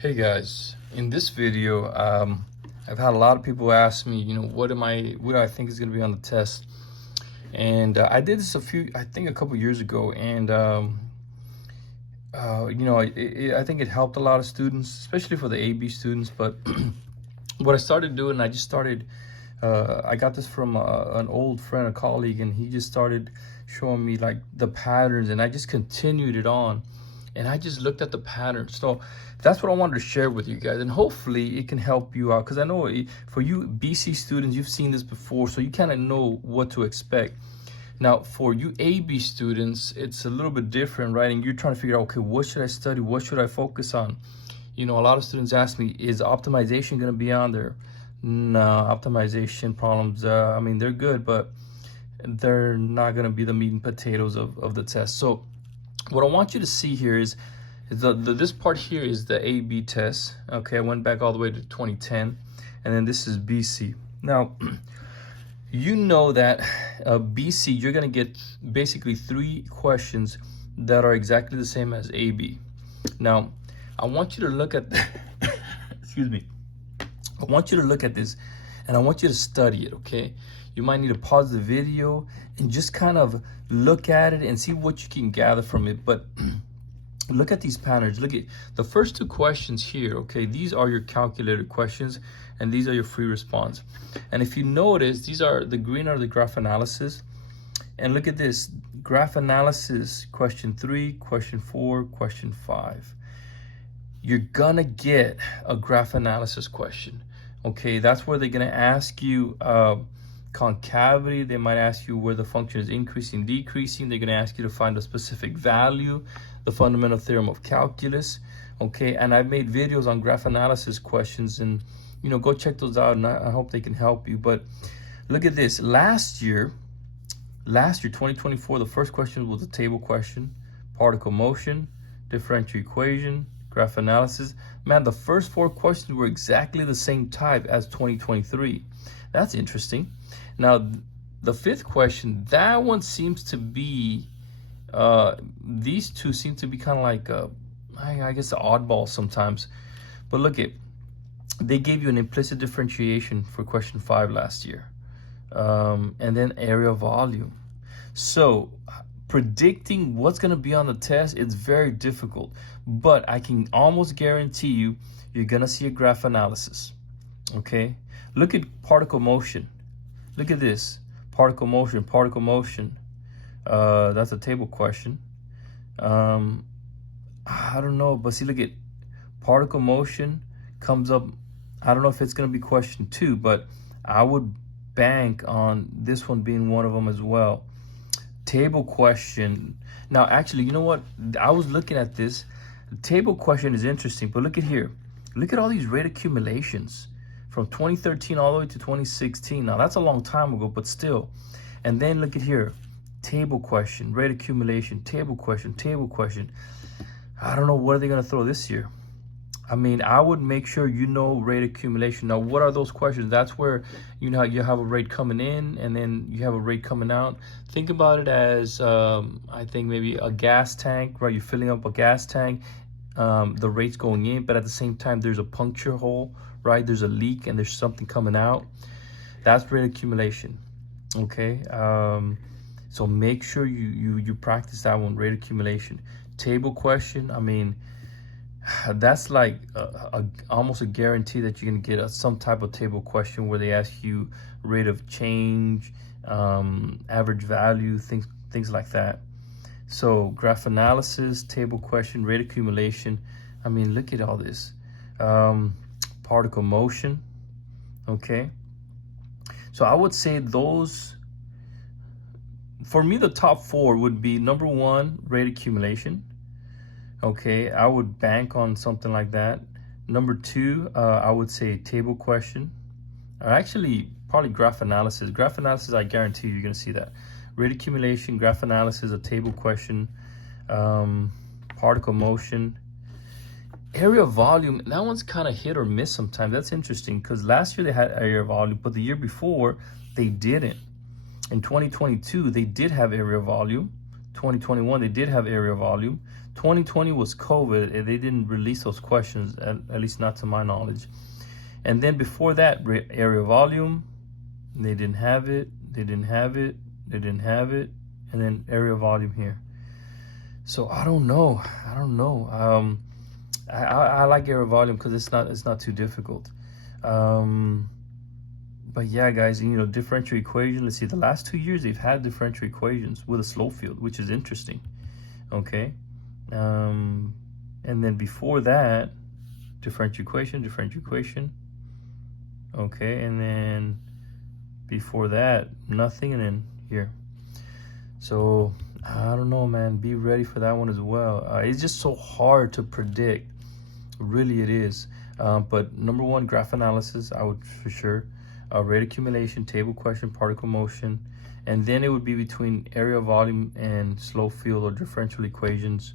Hey guys, in this video, I've had a lot of people ask me, what do I think is going to be on the test? And I did this I think a couple years ago, and I think it helped a lot of students, especially for the AB students. But what I started doing, I got this from an old friend, a colleague, and he just started showing me like the patterns, and I just continued it on. And I just looked at the patterns. So that's what I wanted to share with you guys, and hopefully it can help you out, because I know for you BC students, you've seen this before, so you kind of know what to expect. Now for you AB students, it's a little bit different, right? And you're trying to figure out, okay, what should I study, what should I focus on? A lot of students ask me, is optimization going to be on there? No, optimization problems, I mean, they're good, but they're not going to be the meat and potatoes of the test. So what I want you to see here is this part here is the AB test. Okay, I went back all the way to 2010, and then this is BC. Now, you know that BC, you're going to get basically 3 questions that are exactly the same as AB. Now, I want you to look at, excuse me, I want you to look at this, and I want you to study it, okay? You might need to pause the video and just kind of look at it and see what you can gather from it. But look at these patterns. Look at the first 2 questions here, okay? These are your calculated questions, and these are your free response. And if you notice, the green are the graph analysis. And look at this, graph analysis, question 3, question 4, question 5. You're gonna get a graph analysis question, okay? That's where they're gonna ask you concavity. They might ask you where the function is increasing, decreasing. They're going to ask you to find a specific value, the fundamental theorem of calculus, okay? And I've made videos on graph analysis questions, and go check those out, and I hope they can help you. But look at this. Last year 2024, the first question was a table question, particle motion, differential equation, graph analysis. Man, the first 4 questions were exactly the same type as 2023. That's interesting. Now, the 5th question, that one seems to be, these 2 seem to be kind of like, I guess, the oddball sometimes. But look they gave you an implicit differentiation for question 5 last year. And then area volume. So predicting what's going to be on the test, it's very difficult. But I can almost guarantee you're going to see a graph analysis, okay? Look at particle motion. Look at this, particle motion. That's a table question. I don't know, but see, look at particle motion comes up. I don't know if it's going to be question 2, but I would bank on this one being one of them as well. Table question. Now, actually, you know what? I was looking at this. The table question is interesting, but look at here. Look at all these rate accumulations from 2013 all the way to 2016. Now, that's a long time ago, but still. And then look at here, table question, rate accumulation, table question. I don't know what are they going to throw this year. I mean, I would make sure you know rate accumulation. Now, what are those questions? That's where you have a rate coming in, and then you have a rate coming out. Think about it as, I think maybe a gas tank, right? You're filling up a gas tank. The rate's going in, but at the same time, there's a puncture hole, right? There's a leak and there's something coming out. That's rate accumulation, okay? So make sure you practice that one, rate accumulation. Table question, I mean, that's like almost a guarantee that you're gonna get some type of table question where they ask you rate of change, average value, things like that. So graph analysis, table question, rate accumulation. I mean, look at all this. Particle motion, okay? So I would say those, for me, the top 4 would be number 1, rate accumulation. Okay, I would bank on something like that. Number 2, I would say table question. Or actually, probably graph analysis. Graph analysis, I guarantee you're gonna see that. Rate accumulation, graph analysis, a table question, particle motion. Area volume, that one's kind of hit or miss sometimes. That's interesting, because last year they had area volume, but the year before they didn't. In 2022, they did have area volume. 2021, they did have area volume. 2020 was COVID, and they didn't release those questions, at least not to my knowledge. And then before that, area volume, they didn't have it, they didn't have it, they didn't have it, and then area volume here. So I don't know. I like area volume because it's not too difficult. But yeah, guys, differential equation. Let's see, the last 2 years they've had differential equations with a slow field, which is interesting. Okay, and then before that, differential equation. Okay, and then before that, nothing, and then here. So I don't know, man. Be ready for that one as well. It's just so hard to predict. Really, it is. But number one, graph analysis, I would for sure. Rate accumulation, table question, particle motion, and then it would be between area volume and slow field or differential equations,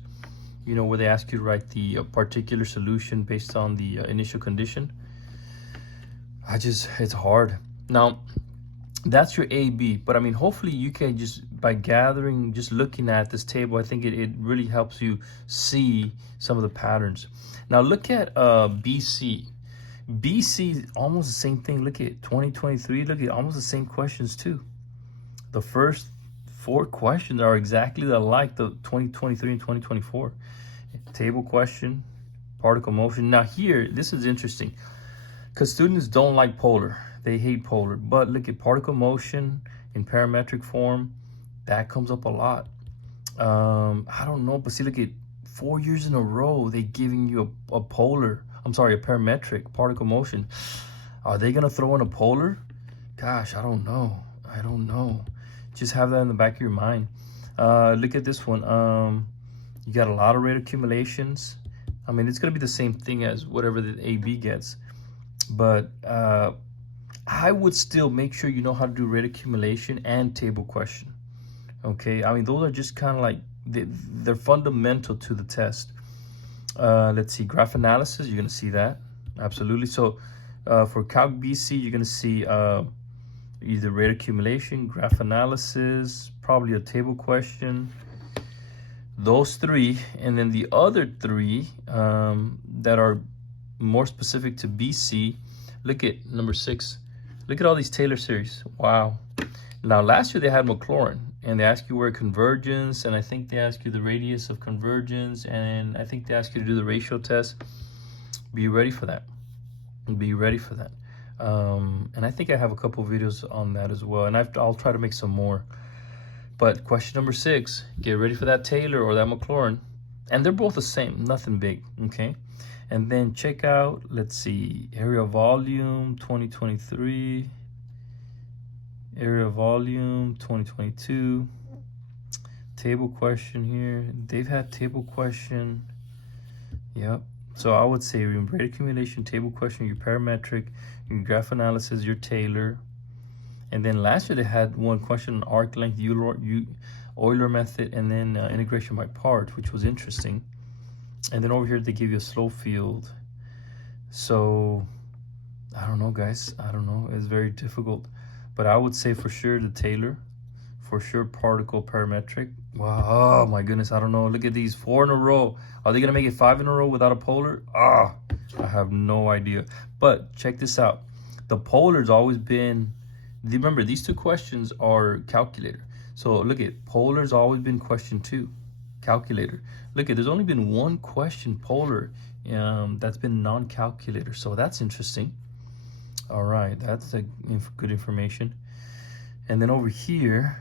where they ask you to write the particular solution based on the initial condition. It's hard. Now, that's your A/B, but I mean, hopefully you can just, by just looking at this table, I think it really helps you see some of the patterns. Now look at BC. BC, almost the same thing. Look at 2023. Look at almost the same questions too. The first 4 questions are exactly alike the 2023 and 2024. Table question, particle motion. Now here, this is interesting because students don't like polar. They hate polar. But look at particle motion in parametric form. That comes up a lot. I don't know, but see, look at 4 years in a row, they giving you a parametric particle motion. Are they gonna throw in a polar? Gosh, I don't know. Just have that in the back of your mind. Look at this one. You got a lot of rate accumulations. I mean, it's gonna be the same thing as whatever the AB gets, but I would still make sure you know how to do rate accumulation and table question. Okay, I mean, those are just kind of like they're fundamental to the test. Let's see, graph analysis, you're going to see that. Absolutely. So for Calc BC, you're going to see either rate accumulation, graph analysis, probably a table question. Those 3. And then the other 3 that are more specific to BC, look at number 6. Look at all these Taylor series. Wow. Now, last year they had Maclaurin, and they ask you where convergence, and I think they ask you the radius of convergence, and I think they ask you to do the ratio test. Be ready for that. Be ready for that. And I think I have a couple videos on that as well, and I'll try to make some more. But question number 6, get ready for that Taylor or that Maclaurin, and they're both the same, nothing big, okay? And then check out, let's see, area volume 2023. Area volume 2022. Table question here. They've had table question. Yep. So I would say rate accumulation, table question, your parametric, your graph analysis, your Taylor. And then last year they had one question on arc length, Euler method, and then integration by part, which was interesting. And then over here they give you a slow field. So I don't know, guys. I don't know. It's very difficult. But I would say for sure the Taylor, for sure particle parametric. Wow, oh my goodness, I don't know. Look at these 4 in a row. Are they gonna make it 5 in a row without a polar? I have no idea. But check this out. The polar's always been, remember these 2 questions are calculator. So look at, polar's always been question 2, calculator. Look at, there's only been 1 question polar that's been non-calculator. So that's interesting. All right, that's a good information. And then over here,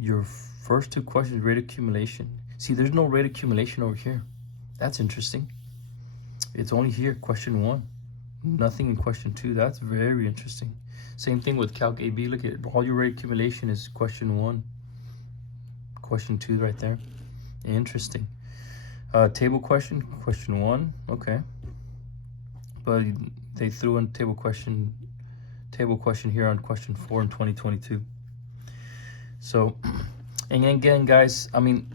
your first 2 questions, rate accumulation. See, there's no rate accumulation over here. That's interesting. It's only here, question 1. Nothing in question 2. That's very interesting. Same thing with Calc AB. Look at all your rate accumulation is question 1. Question 2 right there. Interesting. Table question, question 1. Okay. But they threw in table question here on question 4 in 2022. So, and again, guys, I mean,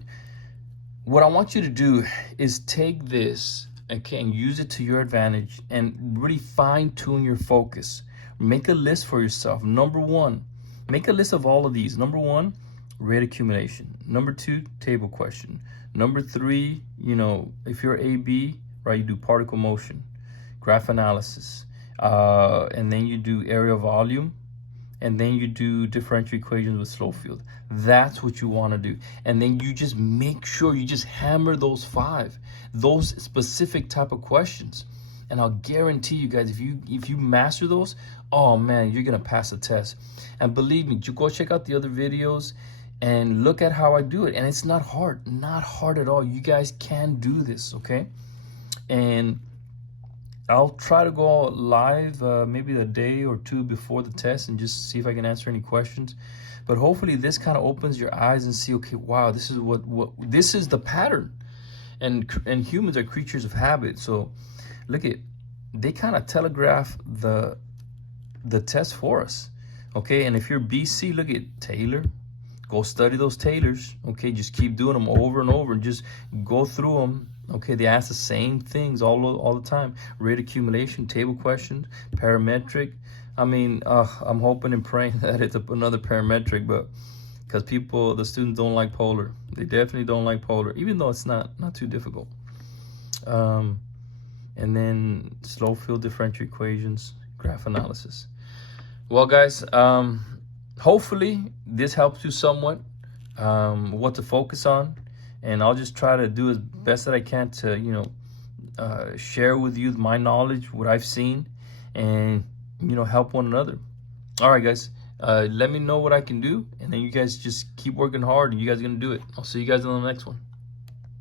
what I want you to do is take this, okay, and use it to your advantage and really fine tune your focus. Make a list for yourself. Number 1, make a list of all of these. Number 1, rate accumulation. Number 2, table question. Number 3, you know, if you're AB, right, you do particle motion, graph analysis, and then you do area volume, and then you do differential equations with slow field. That's what you want to do. And then you just make sure you just hammer those 5, those specific type of questions. And I'll guarantee you guys, if you master those, oh man, you're gonna pass the test. And believe me, you go check out the other videos and look at how I do it. And it's not hard at all. You guys can do this, okay? And I'll try to go live maybe a day or 2 before the test and just see if I can answer any questions. But hopefully this kind of opens your eyes and see, okay, wow, this is what this is the pattern. And humans are creatures of habit. So look at, they kind of telegraph the test for us, okay? And if you're BC, look at Taylor. Go study those Taylors, okay? Just keep doing them over and over and just go through them, okay? They ask the same things all the time. Rate accumulation, table questions, parametric. I mean, I'm hoping and praying that it's another parametric, but because the students don't like polar. They definitely don't like polar, even though it's not too difficult. And then slow field differential equations, graph analysis. Well, guys, hopefully this helps you somewhat, what to focus on. And I'll just try to do as best that I can to, you know, share with you my knowledge, what I've seen, and, you know, help one another. All right, guys, let me know what I can do. And then you guys just keep working hard and you guys are going to do it. I'll see you guys on the next one.